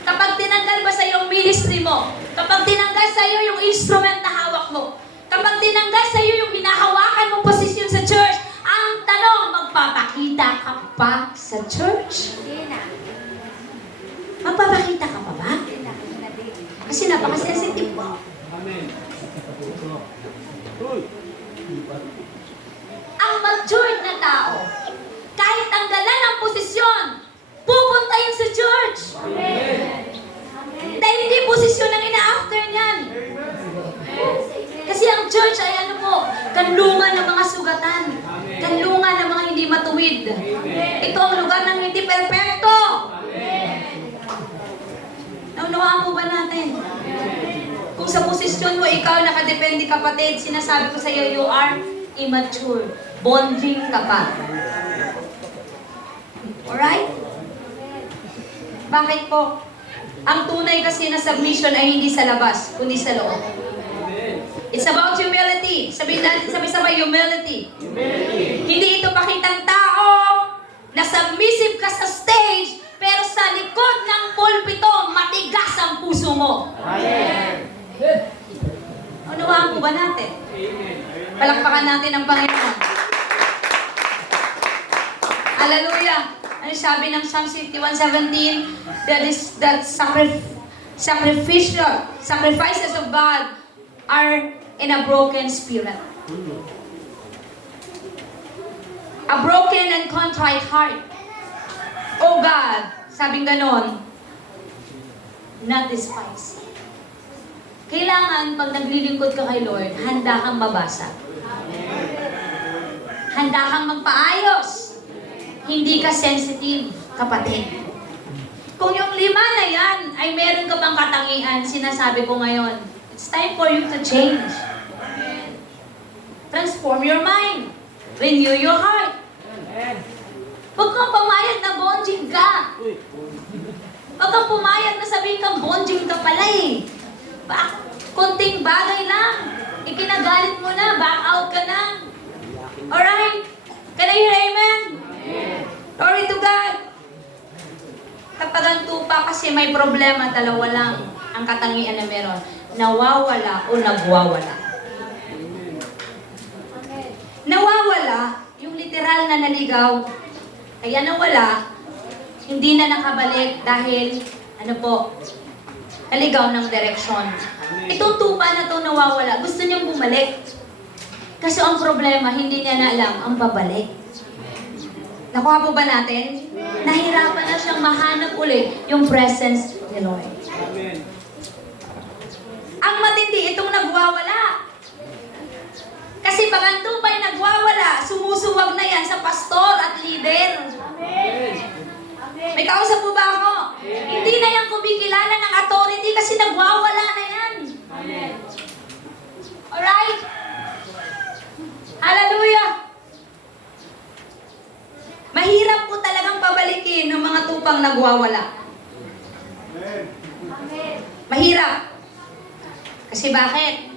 Kapag tinanggal ba sa'yo ang ministry mo? Kapag tinanggal sa'yo yung instrument na hawak mo? Kapag tinanggal sa'yo yung hinahawakan mong posisyon sa church, ang tanong, magpapakita ka pa sa church? Magpapakita ka pa ba? Kasi napaka-sensitive mo. Ang matured na tao, kahit tanggalan ang posisyon, pupunta yun sa church. Dahil hindi posisyon ang ina-after niyan. Kasi ang church ay kanlungan ng mga sugatan. Kanlungan ng mga hindi matuwid. Ito ang lugar ng hindi perpekto. Naunawaan mo ba natin? Kung sa posisyon mo, ikaw nakadepende kapatid, sinasabi ko sa iyo, you are immature. Bonding ka pa. Alright? Bakit po? Ang tunay kasi na submission ay hindi sa labas, kundi sa loob. It's about humility. Sabi-sabay, humility. Hindi ito pakitang tao na submissive ka sa stage, pero sa likod ng pulpito, matigas ang puso mo. Unawaan po ba natin? Palakpakan natin ang Panginoon. Hallelujah! Ano sabi ng Psalm 51:17? That sacrifices of God are in a broken spirit. A broken and contrite heart. Oh God, sabing ganon, not despise. Kailangan pag naglilingkod ka kay Lord, handa kang mabasa. Handa kang magpaayos. Hindi ka sensitive, kapatid. Kung yung 5 na yan ay meron ka bang katangian, sinasabi ko ngayon, it's time for you to change. Transform your mind. Renew your heart. Huwag kang pumayag na bonjing ka. Huwag kang pumayag na sabihin kang bonjing ka pala eh. Konting bagay lang. Ikinagalit mo na, back out ka na. Alright? Can I hear amen? Glory to God. Kapag ang tupa kasi may problema, dalawa lang ang katangian na meron. Nawawala o nagwawala. Nawawala, yung literal na naligaw, kaya nawala, hindi na nakabalik dahil, naligaw ng direksyon. Itong tupa na to nawawala, gusto niyang bumalik. Kasi ang problema, hindi niya na alam ang babalik. Nakuha po ba natin? Nahirapan na siyang mahanap ulit yung presence ni Lord. Ang matindi, itong nagwawala. Kasi pag ang tupay nagwawala, sumusuwag na yan sa pastor at leader. May kausap po ba ako? Hindi na yan kumikilala ng authority kasi nagwawala na yan. Alright? Hallelujah! Mahirap po talagang pabalikin ng mga tupang nagwawala. Mahirap. Kasi bakit?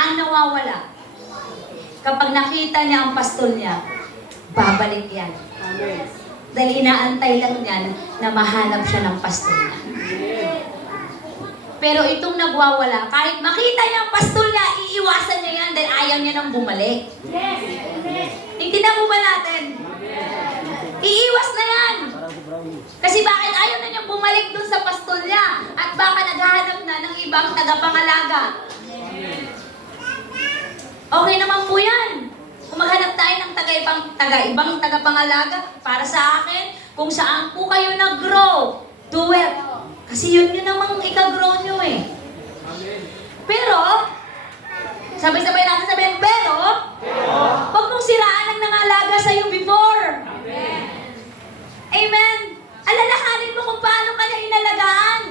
Ang nawawala, kapag nakita niya ang pastol niya, babalik yan. Dahil inaantay lang niyan na mahanap siya ng pastol niya. Pero itong nagwawala, kahit makita niya ang pastol niya, iiwasan niya yan dahil ayaw niya nang bumalik. Tingnan mo ba natin? Iiwas na yan. Kasi bakit ayaw na niyang bumalik dun sa pastol niya? At baka naghahanap na ng ibang tagapangalaga. Okay naman po yan. Kung maghanap tayo ng ibang tagapangalaga para sa akin, kung saan po kayo nag-grow, do it. Kasi yun namang ika-grow nyo eh. Pero, sabay-sabay natin sabihin, pero, huwag mong siraan ang nangalaga sa'yo before. Amen. Alalahanin mo kung paano kanya inalagaan.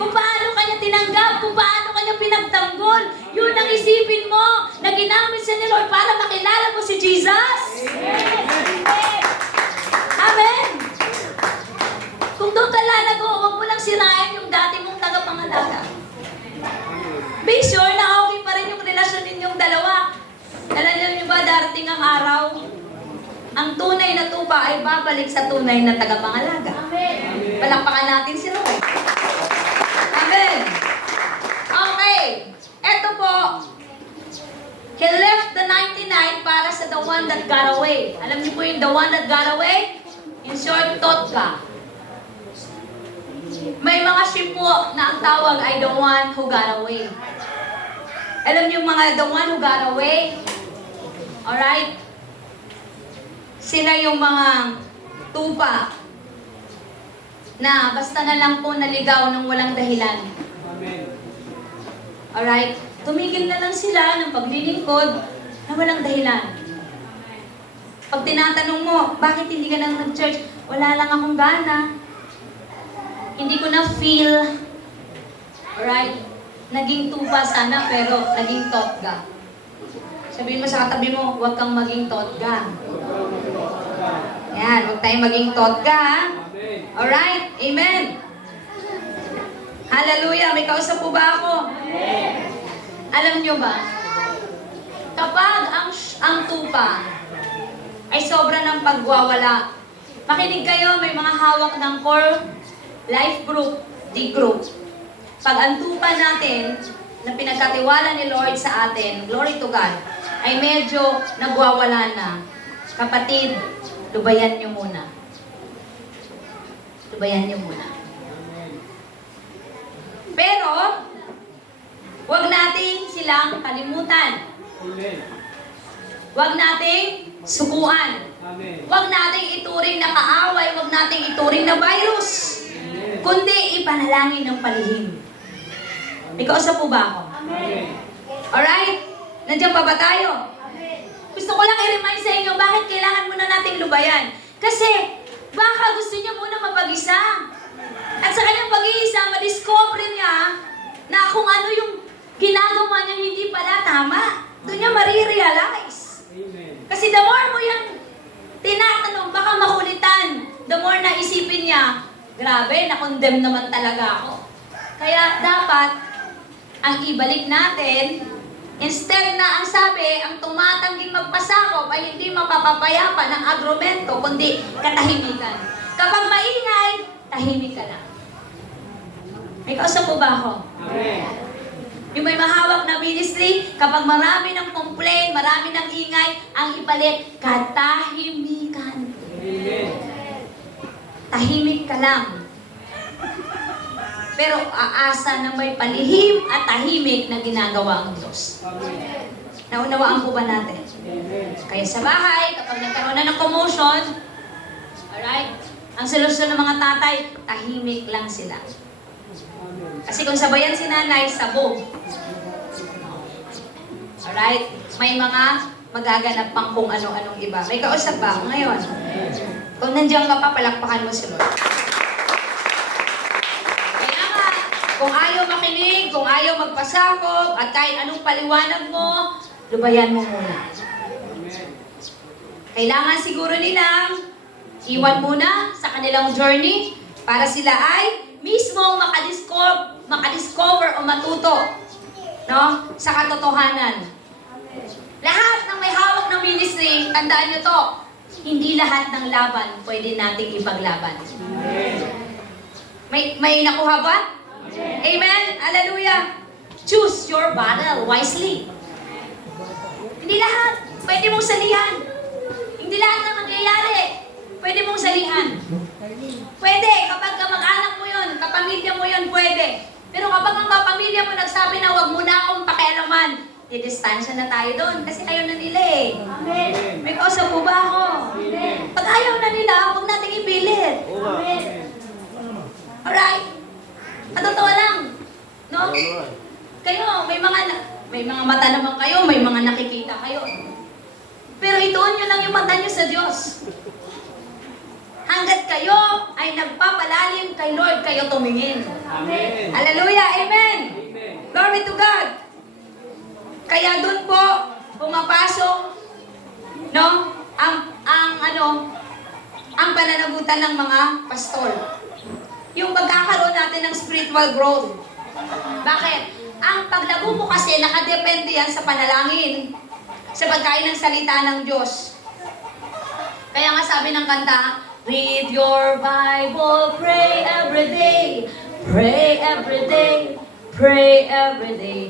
Kung paano kanya tinanggap, kung paano kanya pinagtanggol. Yun ang isipin mo na ginamit sa ni Lord para makilala mo si Jesus. Amen. Kung doon ka lalago, huwag mo lang sirain yung dati mong tagapangalaga. Be sure na okay pa rin yung relasyon ninyong dalawa. Alam niyo ba, darating ang araw, ang tunay na tupa ay babalik sa tunay na tagapangalaga. Palakpakan natin si Lord. Amen. Okay. Eto po. He left the 99 para sa the one that got away. Alam niyo po yung the one that got away? In short, Totka. May mga sheep po na ang tawag ay the one who got away. Alam niyo mga the one who got away? Alright? Sila yung mga tupa na basta na lang po naligaw ng walang dahilan. Alright? Tumigil na lang sila ng paglilingkod na walang dahilan. Pag tinatanong mo, bakit hindi ka nang nag-church? Wala lang akong gana. Hindi ko na feel. Alright? Naging tupa sana pero naging totga. Sabihin mo sa katabi mo, huwag kang maging totga. Yan, huwag tayong maging totga, ha? Alright? Amen? Hallelujah! May kausap po ba ako? Alam nyo ba, kapag ang tupa ay sobra ng pagwawala, makinig kayo, may mga hawak ng core life group, D group. Pag ang tupa natin, na pinagkatiwala ni Lord sa atin, glory to God, ay medyo nagwawala na. Kapatid, lubayan nyo muna. Lubayan nyo muna. Pero, huwag nating silang kalimutan. Huwag nating sukuan. Huwag nating ituring na kaaway, huwag nating ituring na virus. Kundi ipanalangin ng palihim. May kausap po ba ako? Alright? Nandiyan pa ba tayo? Gusto ko lang i-remind sa inyo, bakit kailangan muna nating lubayan? Kasi, baka gusto niya muna mapag-isa. At sa kanyang pag-iisa, madiscover niya na kung ano yung ginagawa niya hindi pala tama. Doon niya marirealize. Kasi the more mo yung tinatanong, baka makulitan. The more na isipin niya, grabe, na-condemn naman talaga ako. Kaya dapat, ang ibalik natin, instead na ang sabi, ang tumatangging magpasakop ay hindi mapapapayapa ng agromento, kundi katahimikan. Kapag maingay, tahimik ka lang. May kausap po ba ako? Yung may mahawak na ministry, kapag marami ng complaint, marami ng ingay, ang ibalik, katahimikan. Tahimik ka lang. Pero aasa na may palihim at tahimik na ginagawa ang Diyos. Naunawaan po ba natin? Kaya sa bahay, kapag nagkaroon na ng commotion, alright, ang solusyon ng mga tatay, tahimik lang sila. Kasi kung sabayan si nanay, sabog. Alright, may mga magaganap pang kung ano-anong iba. May kausap ba ngayon? Kung nandiyan ka pa, palakpakan mo si Lord. Kung ayaw makinig, kung ayaw magpasakop, at kahit anong paliwanag mo, lubayan mo muna. Kailangan siguro nilang iwan muna sa kanilang journey para sila ay mismo makadiscover o matuto, no, sa katotohanan. Lahat ng may hawak ng ministry, tandaan nyo to, hindi lahat ng laban pwede nating ipaglaban. May nakuha ba? Amen? Hallelujah! Choose your battle wisely. Hindi lahat. Pwede mong salihan. Hindi lahat na mangyayari. Pwede mong salihan. Pwede, kapag kamag-anak mo yun, kapamilya kapamilya mo yun, pwede. Pero kapag ang kapamilya mo nagsabi na huwag mo na akong pakialaman, didistansya na tayo doon kasi ayaw na nila eh. Amen. May kausap po ba ako? Amen. Pag ayaw na nila, huwag nating ipilit. Oo nga. Amen. Alright? At totoo lang. No? Ayaw naman. Kayo, may mga mata naman kayo, may mga nakikita kayo. Pero ituon nyo lang yung mata nyo sa Diyos. Hanggat kayo ay nagpapalalim kay Lord, kayo tumingin. Amen. Hallelujah! Amen! Amen. Glory to God! Kaya dun po, pumapasok, no? Ang pananagutan ng mga pastor. Yung pagkakaroon natin ng spiritual growth. Bakit? Ang paglago mo kasi nakadepende yan sa panalangin, sa pagkain ng salita ng Diyos. Kaya nga sabi ng kanta, read your Bible, pray every day, pray every day, pray every day.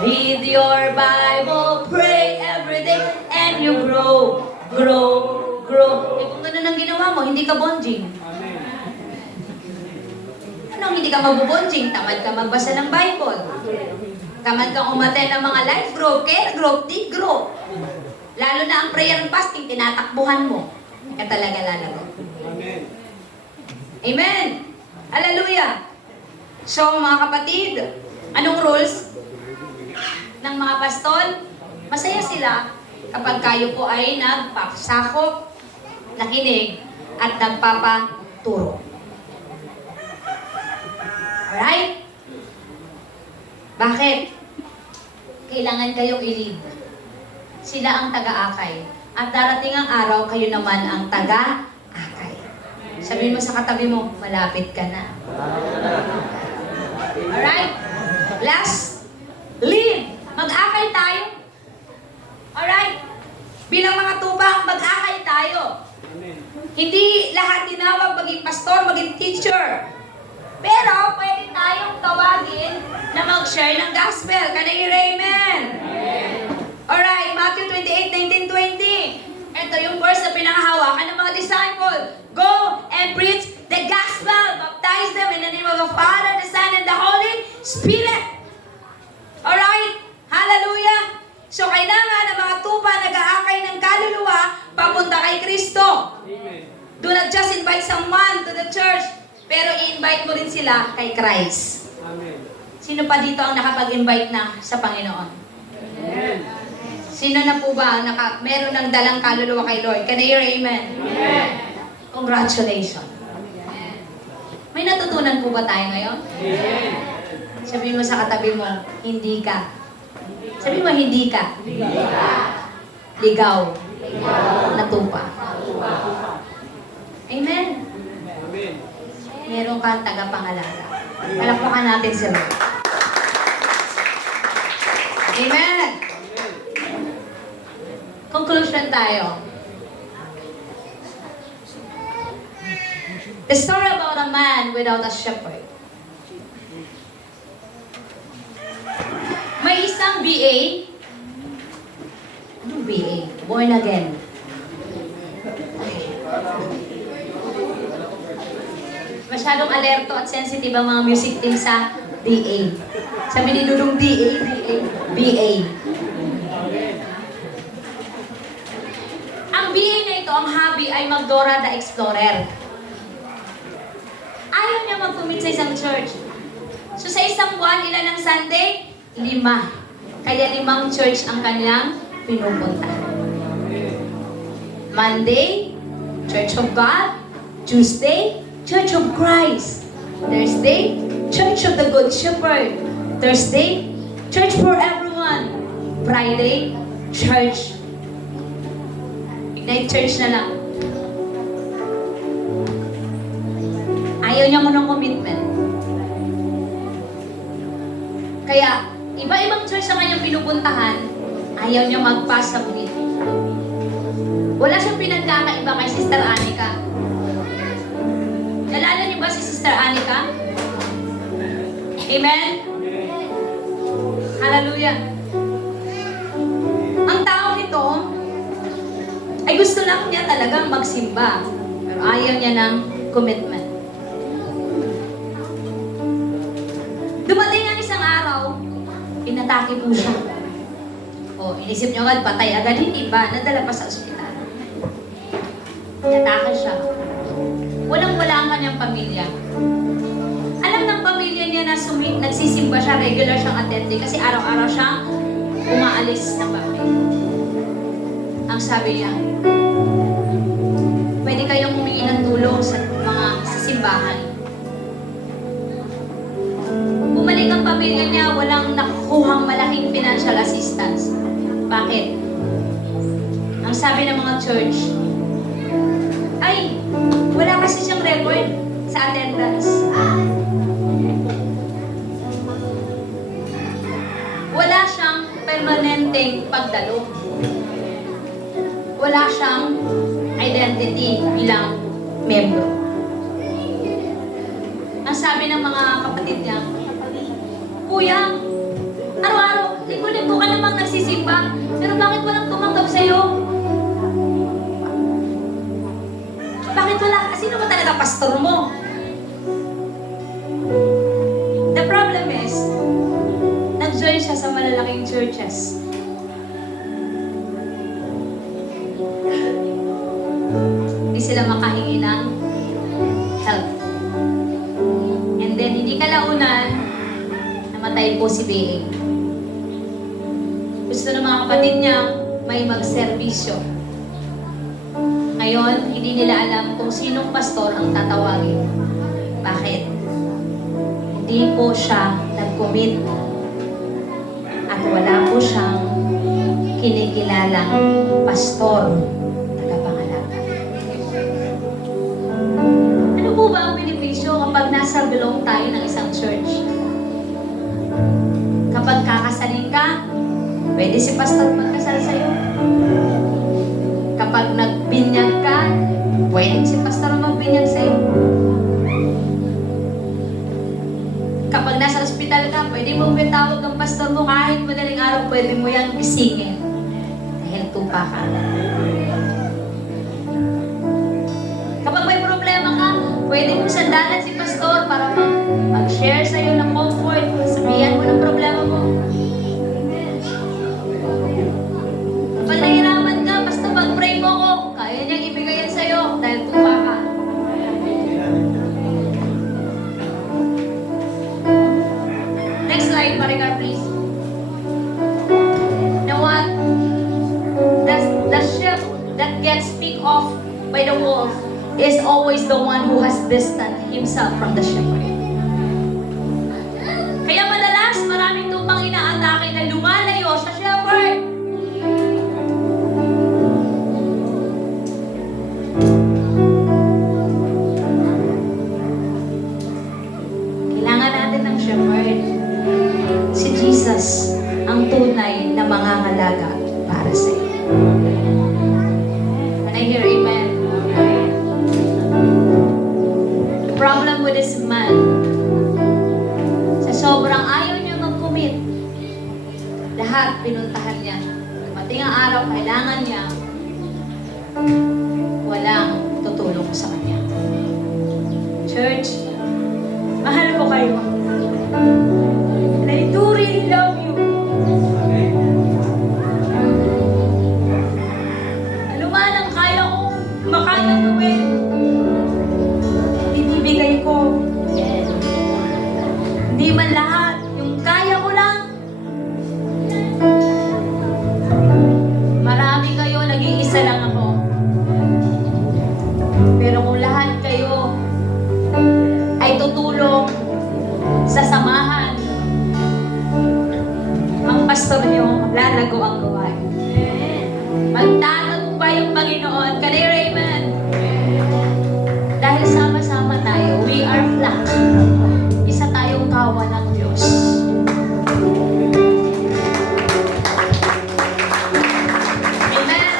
Read your Bible, pray every day, and you grow, grow, grow. Eh kung ganun ang ginawa mo, hindi ka bonjing. Amen. Anong hindi ka mabubonjing? Tamad ka magbasa ng Bible. Tamad kang umaten ng mga life group, care group, D group. Lalo na ang prayer and fasting, tinatakbuhan mo. Ka talaga lalago. Amen. Amen! Hallelujah! So mga kapatid, anong rules ng mga pastol? Masaya sila kapag kayo po ay nagpapasakop, nakinig, at nagpapaturo. Alright? Bakit? Kailangan kayong i-lead. Sila ang taga-akay. At darating ang araw, kayo naman ang taga-akay. Sabihin mo sa katabi mo, malapit ka na. Alright? Last, lead. Mag-akay tayo. Alright? Bilang mga tubang, mag-akay tayo. Amen. Hindi lahat tinawag maging pastor, maging teacher. Pero pwede tayong tawagin na mag-share ng gospel. Can I hear amen? Alright, Matthew 28:19, 20. Ito yung verse na pinakahawakan ng mga disciple. Go and preach the gospel. Baptize them in the name of the Father, the Son, and the Holy Spirit. Alright? Hallelujah! So kailangan ng mga tupa nag-aakay ng kaluluwa papunta kay Kristo. Amen. Do not just invite someone to the church, pero i-invite mo rin sila kay Christ. Amen. Sino pa dito ang nakapag-invite na sa Panginoon? Amen. Sino na po ba ang meron ng dalang kaluluwa kay Lord? Can I hear amen? Amen. Congratulations. May natutunan po ba tayo ngayon? Amen. Sabihin mo sa katabi mo, hindi ka. Sabihin mo, hindi ka. Ligaw. Natupa. Amen. Amen. Meron kang tagapangalaga. Palakpakan natin si Lord. Amen. Conclusion tayo. The story about a man without a shepherd. May isang BA. Anong BA? Born again. Masyadong alerto at sensitive ang mga music team sa DA. Sabi ni Dudong DA, BA. Ang BA na ito, ang hobby ay mag-Dora the Explorer. Ayaw niya mag-commit sa isang church. So sa isang buwan, ilan ang Sunday? 5. Kaya 5 church ang kanyang pinupunta. Monday, Church of God. Tuesday, Church of Christ. Thursday, Church of the Good Shepherd. Thursday, Church for everyone. Friday, Church. Ignite Church na lang. Ayaw niya mo ng commitment. Kaya, iba-ibang church sa kanyang pinupuntahan, ayaw niya mag-pass sa buwit. Wala siyang pinagkakaiba kay Sister Anika. Nalala niyo ba si Sister Anika? Amen? Hallelujah. Ang taong ito, ay gusto lang niya talagang magsimba. Pero ayaw niya ng commitment. inatake po siya. O, inisip nyo agad, patay agad, hindi ba? Nadala pa sa ospital. Inatake siya. Walang-wala ang kanyang pamilya. Alam ng pamilya niya na nagsisimba siya, regular siyang attending kasi araw-araw siyang umaalis ng bahay. Ang sabi niya, pwede kayong humingi ng tulong sa mga simbahan. Bumalik ang pamilya niya, walang nakukuhang malaking financial assistance. Bakit? Ang sabi ng mga church, ay, wala kasi siyang record sa attendance. Wala siyang permanenteng pagdalo. Wala siyang identity bilang membro. Ang sabi ng mga kapatid niya, Kuya, araw-araw, linggo-linggo ka namang nagsisimba, pero bakit walang tumanggap sa'yo? Bakit wala? Sino ba talaga pastor mo? The problem is, nag-join siya sa malalaking churches. Hindi sila makahingi ng help. And then, hindi kalaunan, namatay po si Bea. Gusto ng mga kapatid niya, may magserbisyo. Ngayon, hindi nila alam kung sinong pastor ang tatawagin. Bakit? Hindi po siya nag-commit at wala po siyang kinikilalang pastor na kapangalaga. Ano po ba ang benepisyo kapag nasa belong tayo ng isang church? Kapag kakasalin ka, pwede si pastor magkasal sa'yo. Kapag nagbinyag ka, pwede si pastor magbinyag sa'yo. Kapag nasa ospital ka, pwede mo bitawag ang pastor mo kahit madaling araw, pwede mo yang gisingin. Dahil tupa ka. Kapag may problema ka, pwede mo sandalan si pastor para mag-share sa'yo ng comfort, sabihan mo ng problema mo. Kapag nahirapan ka, basta mag-pray mo ko, kaya niyang ibigay yan sa'yo dahil tupa ka. Next slide, Maricar, please. Now what? The sheep that gets picked off by the wolf is always the one who has distanced himself from the shepherd. Kaya madalas, maraming tupang inaatake na lumalayo sa shepherd. Kailangan natin ng shepherd. Si Jesus ang tunay na mangangalaga para sa iyo. Can I hear amen? The problem with this man, sa sobrang ayaw niya mag-commit, lahat pinuntahan niya. Dumating ang araw, kailangan niya, walang tutulong sa kanya. Church, mahal ko kayo. And I do really love you. Ano man ang kaya kong makayang gawin, ibibigay ko. Hindi man lahat, yung kaya ko lang. Marami kayo, nag-iisa lang ako. Pero kung lahat kayo ay tutulong sa samahan, ang pastor niyo, lalago ang gawain. Magtatagumpay ang Panginoon. Can I hear amen? Dahil sama-sama tayo, we are flock. Isa tayong kawan ng Diyos. Amen?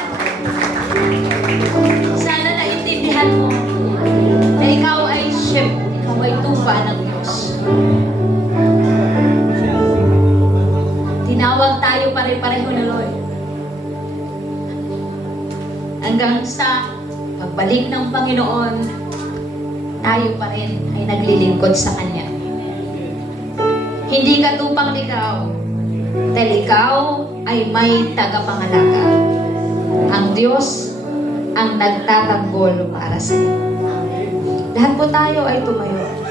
Sana naintindihan mo na ikaw ay sheep, ikaw ay tupa ng Diyos. Tinawag tayo pare-pareho na Lord. Hanggang sa pagbalik ng Panginoon, tayo pa rin ay naglilingkod sa Kanya. Hindi ka tupang ikaw, Dahil ikaw ay may tagapangalaga. Ang Diyos ang nagtatanggol para sa iyo. Lahat po tayo ay tumayo.